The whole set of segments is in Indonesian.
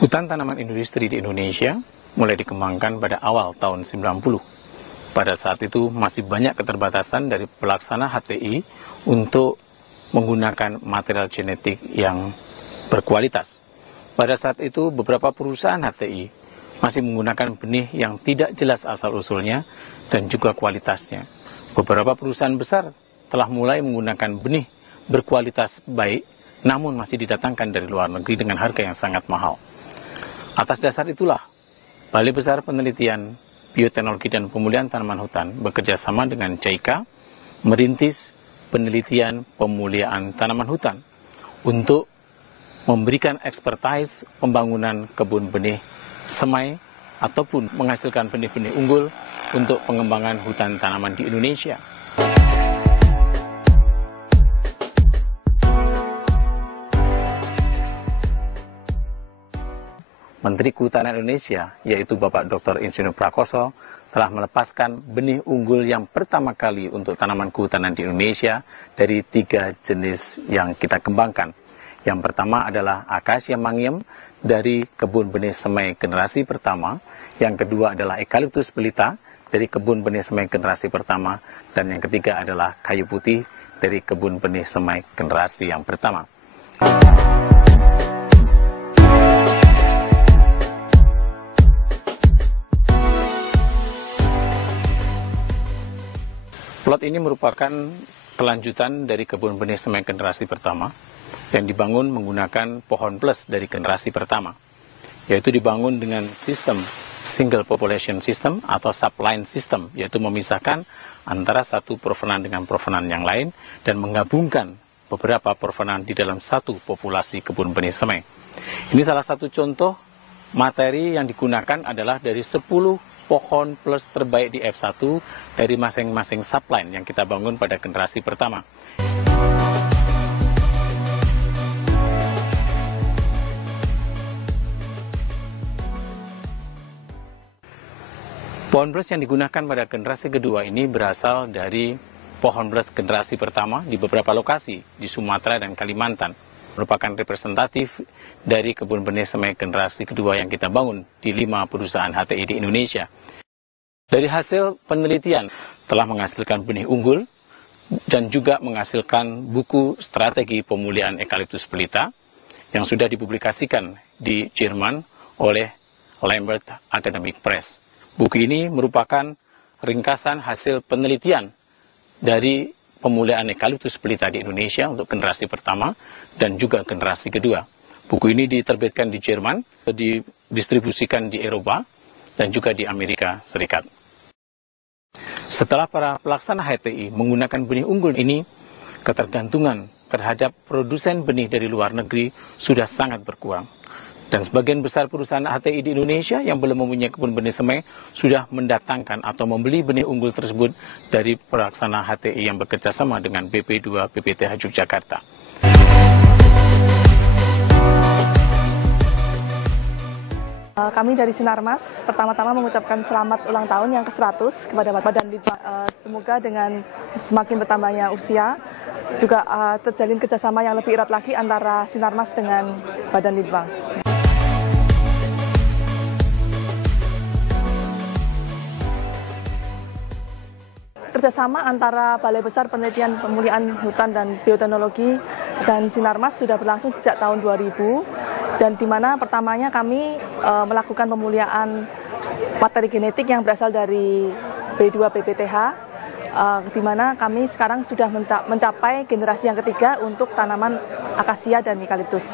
Hutan tanaman industri di Indonesia mulai dikembangkan pada awal tahun 90. Pada saat itu masih banyak keterbatasan dari pelaksana HTI untuk menggunakan material genetik yang berkualitas. Pada saat itu beberapa perusahaan HTI masih menggunakan benih yang tidak jelas asal-usulnya dan juga kualitasnya. Beberapa perusahaan besar telah mulai menggunakan benih berkualitas baik, namun masih didatangkan dari luar negeri dengan harga yang sangat mahal. Atas dasar itulah, Balai Besar Penelitian Bioteknologi dan Pemulihan Tanaman Hutan bekerja sama dengan JICA merintis penelitian pemulihan tanaman hutan untuk memberikan expertise pembangunan kebun benih semai ataupun menghasilkan benih-benih unggul untuk pengembangan hutan tanaman di Indonesia. Menteri Kehutanan Indonesia, yaitu Bapak Dr. Insinyur Prakoso, telah melepaskan benih unggul yang pertama kali untuk tanaman kehutanan di Indonesia dari 3 jenis yang kita kembangkan. Yang pertama adalah Acacia mangium dari kebun benih semai generasi pertama, yang kedua adalah Eucalyptus belita dari kebun benih semai generasi pertama, dan yang ketiga adalah kayu putih dari kebun benih semai generasi yang pertama. Plot ini merupakan kelanjutan dari kebun benih semai generasi pertama yang dibangun menggunakan pohon plus dari generasi pertama, yaitu dibangun dengan sistem single population system atau subline system, yaitu memisahkan antara satu provenan dengan provenan yang lain dan menggabungkan beberapa provenan di dalam satu populasi kebun benih semai. Ini salah satu contoh materi yang digunakan adalah dari 10 pohon plus terbaik di F1 dari masing-masing subline yang kita bangun pada generasi pertama. Pohon plus yang digunakan pada generasi kedua ini berasal dari pohon plus generasi pertama di beberapa lokasi di Sumatera dan Kalimantan. Merupakan representatif dari kebun benih semai generasi kedua yang kita bangun di 5 perusahaan HTI di Indonesia. Dari hasil penelitian telah menghasilkan benih unggul dan juga menghasilkan buku strategi pemulihan Eucalyptus belita yang sudah dipublikasikan di Jerman oleh Lambert Academic Press. Buku ini merupakan ringkasan hasil penelitian dari pemulihan Eucalyptus belita di Indonesia untuk generasi pertama dan juga generasi kedua. Buku ini diterbitkan di Jerman, didistribusikan di Eropa, dan juga di Amerika Serikat. Setelah para pelaksana HTI menggunakan benih unggul ini, ketergantungan terhadap produsen benih dari luar negeri sudah sangat berkurang. Dan sebagian besar perusahaan HTI di Indonesia yang belum mempunyai kebun benih semai sudah mendatangkan atau membeli benih unggul tersebut dari pelaksana HTI yang bekerja sama dengan BP2 PPTH Yogyakarta. Kami dari Sinarmas pertama-tama mengucapkan selamat ulang tahun yang ke-100 kepada Badan Litbang. Semoga dengan semakin bertambahnya usia, juga terjalin kerjasama yang lebih erat lagi antara Sinarmas dengan Badan Litbang. Kerjasama antara Balai Besar Penelitian Pemulihan Hutan dan Bioteknologi dan Sinarmas sudah berlangsung sejak tahun 2000, dan di mana pertamanya kami melakukan pemulihan materi genetik yang berasal dari B2 PPTH, di mana kami sekarang sudah mencapai generasi yang ketiga untuk tanaman akasia dan eukaliptus.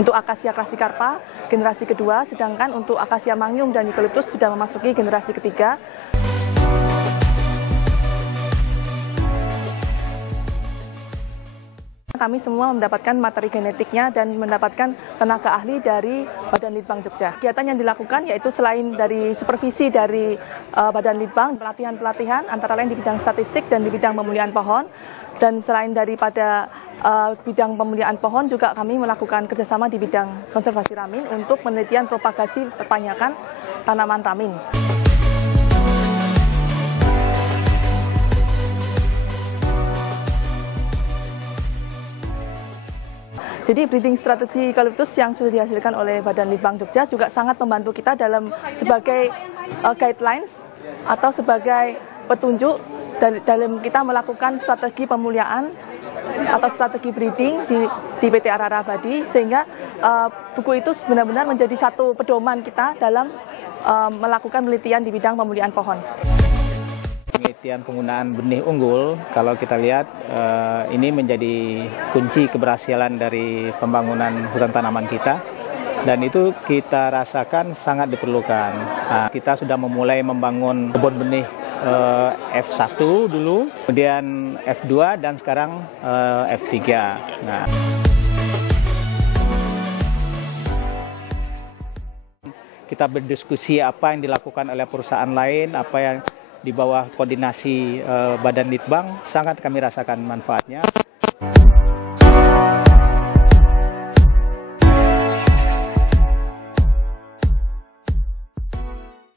Untuk akasia classicarpa generasi kedua, sedangkan untuk akasia mangium dan eukaliptus sudah memasuki generasi ketiga. Kami semua mendapatkan materi genetiknya dan mendapatkan tenaga ahli dari Badan Litbang Jogja. Kegiatan yang dilakukan yaitu selain dari supervisi dari Badan Litbang, pelatihan-pelatihan antara lain di bidang statistik dan di bidang pemulihan pohon. Dan selain daripada bidang pemulihan pohon, juga kami melakukan kerjasama di bidang konservasi ramin untuk penelitian propagasi perpanyakan tanaman ramin. Jadi breeding strategi eukaliptus yang sudah dihasilkan oleh Badan Litbang Jogja juga sangat membantu kita sebagai guidelines atau sebagai petunjuk dalam kita melakukan strategi pemuliaan atau strategi breeding di PT Arara Abadi, sehingga buku itu benar-benar menjadi satu pedoman kita dalam melakukan penelitian di bidang pemulihan pohon. Penelitian penggunaan benih unggul, kalau kita lihat ini menjadi kunci keberhasilan dari pembangunan hutan tanaman kita, dan itu kita rasakan sangat diperlukan. Kita sudah memulai membangun kebun benih F1 dulu, kemudian F2 dan sekarang F3. Nah, kita berdiskusi apa yang dilakukan oleh perusahaan lain, apa yang di bawah koordinasi Badan Litbang, sangat kami rasakan manfaatnya.